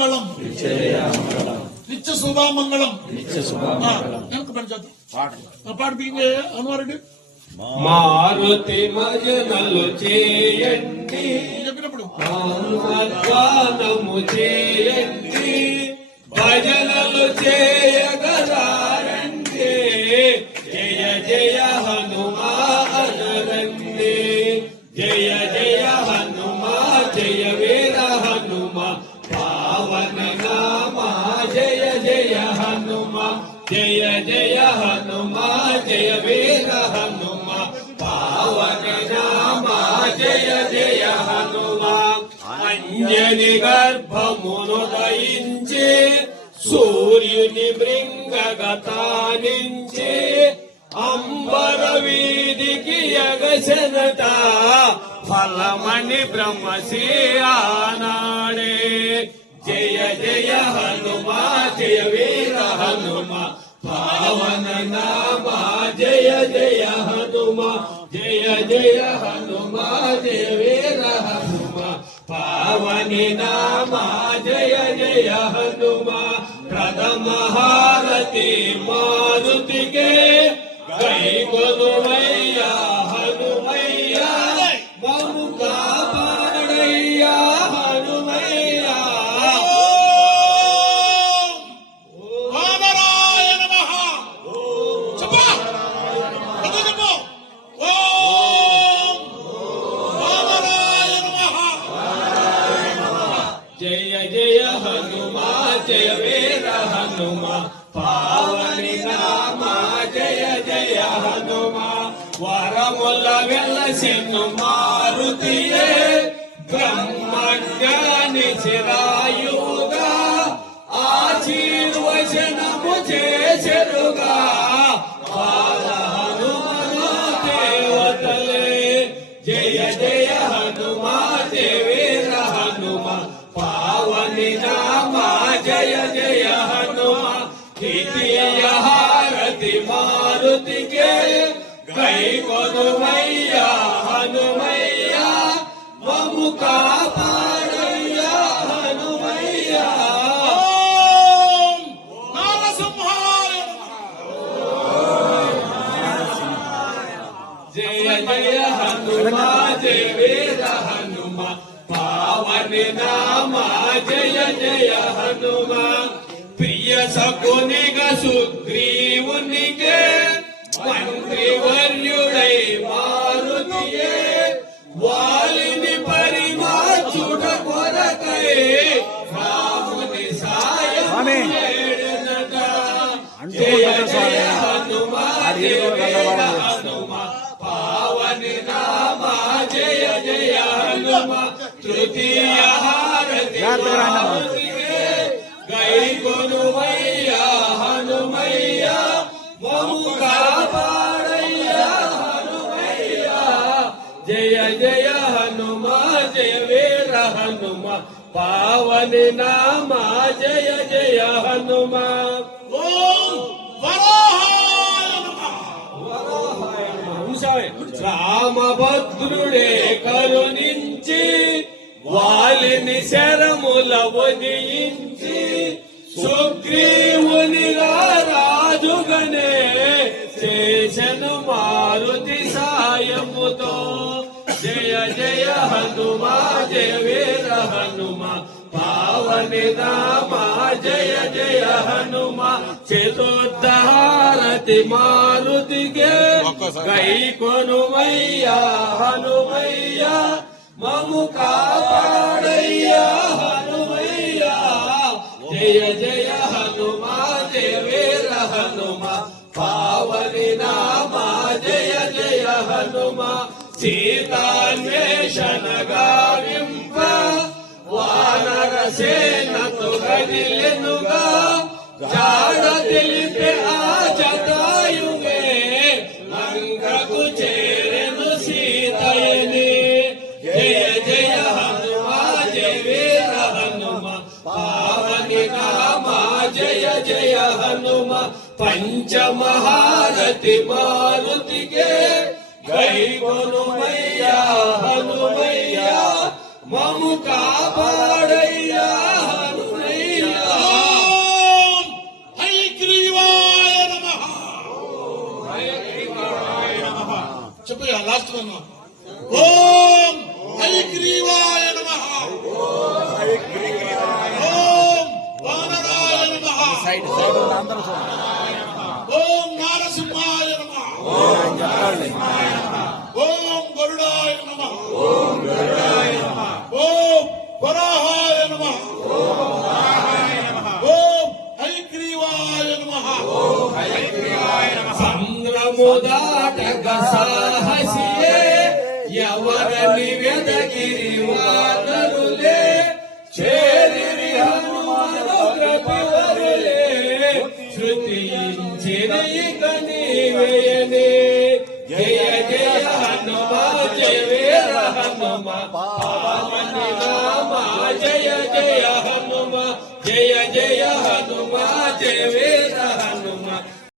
మంగళం. నిత్య శుభామంగళం వెనక పని చేద్దాం. పాట దిగి అనువారెడ్డి మారుతి మజనలు చేయండి. చెప్పినప్పుడు. చేయండి. భజనలు చేయగలారండి జయ జయ హనుమా జయ వీర హనుమా పావన నామా జయ జయ హనుమా. అంజని గర్భమును దయించి సూర్యుని బృంగగతానించి అంబర వీధికి ఎగసెనట ఫలమణి బ్రహ్మశి ఆనాడే జయ జయ హనుమా జయ వీర హనుమా పావన నామా జయ జయ హనుమా జయ జయ హనుమా జయ వీర హనుమా పావని నామా జయ జయ హనుమా ప్రథమ హారతి మారుతికే గై కొనుమయ్యా జయ హనుమా జయ వీర హనుమా పావని నామా జయ జయ హనుమా వరముల వెలసెను మారుతియే బ్రహ్మజ్ఞాని చిరాయుగా ఆశీర్వచనము చేసే జయ జయ హనుమా ద్వితీయ హారతి మారుతికే కై కొనుమయ్యా హనుమయ్యా మము కాపాడయ్యా హనుమయ్యా ఓం నారసింహాయ నమః జయ జయ హనుమా జయ పావని నామా జయ జయ హనుమా. ప్రియ సకునిగ సుగ్రీవునికే మంత్రివర్యుడై మారుతియే. వాలిని పరిమాచుడ కొరకై రాముని సాయం. జయ జయ హనుమా జయ హనుమా. పావని నామా జయ జయ తృతీయ గై కొనుమయ్యా హనుమయ్యా మము కాపాడయ్యా హనుమయ్యా జయ జయ హనుమా జయ వీర హనుమా పావని నామా జయ జయ హనుమా ఓం వరాహాయ నమః రామభద్రుడే కరుణించి వాలిని శరముల వదియించి సుగ్రీవుని రాజుగనే చేసను మారుతి సాయముతో. జయ జయ హనుమా జయ వీర హనుమా పావని నామా జయ జయ హనుమా చతుర్థహారతి మారుతికే కై కొనుమయ్యా హనుమయ్యా మము కాపాడయ్యా హనుమా సీతాన్వేషణ గావింప వానర సేనతో కదిలెనుగా జాడ తెలిపే ఆ జటాయుగే లంకకు చేరెను సీతయని జయ జయ హనుమా జయ వీర హనుమ పావని నామా జయ జయ హనుమ పంచమహారతి మారుతికే జై కొనుమయ్యా హనుమయ్యా మము కాపాడయ్యా హనుమయ్యా. హైగ్రీవాయ నమః. హైగ్రీవాయ నమః. చెప్పు లాస్ట్ వన్ ఓం హైగ్రీవాయ darling. Om Garudaya Namah. Om Garudaya Namah. Om Varahaya Namah. Om Varahaya Namah. Om Haikrivaya Namah. Om Haikrivaya Namah. Sangra Mudata Gasahasiye Yavara Nivyadakiri Vara Hanuma Pavani Rama జయ జయ హనుమ జయ జయ హనుమ జయ వీర హనుమ.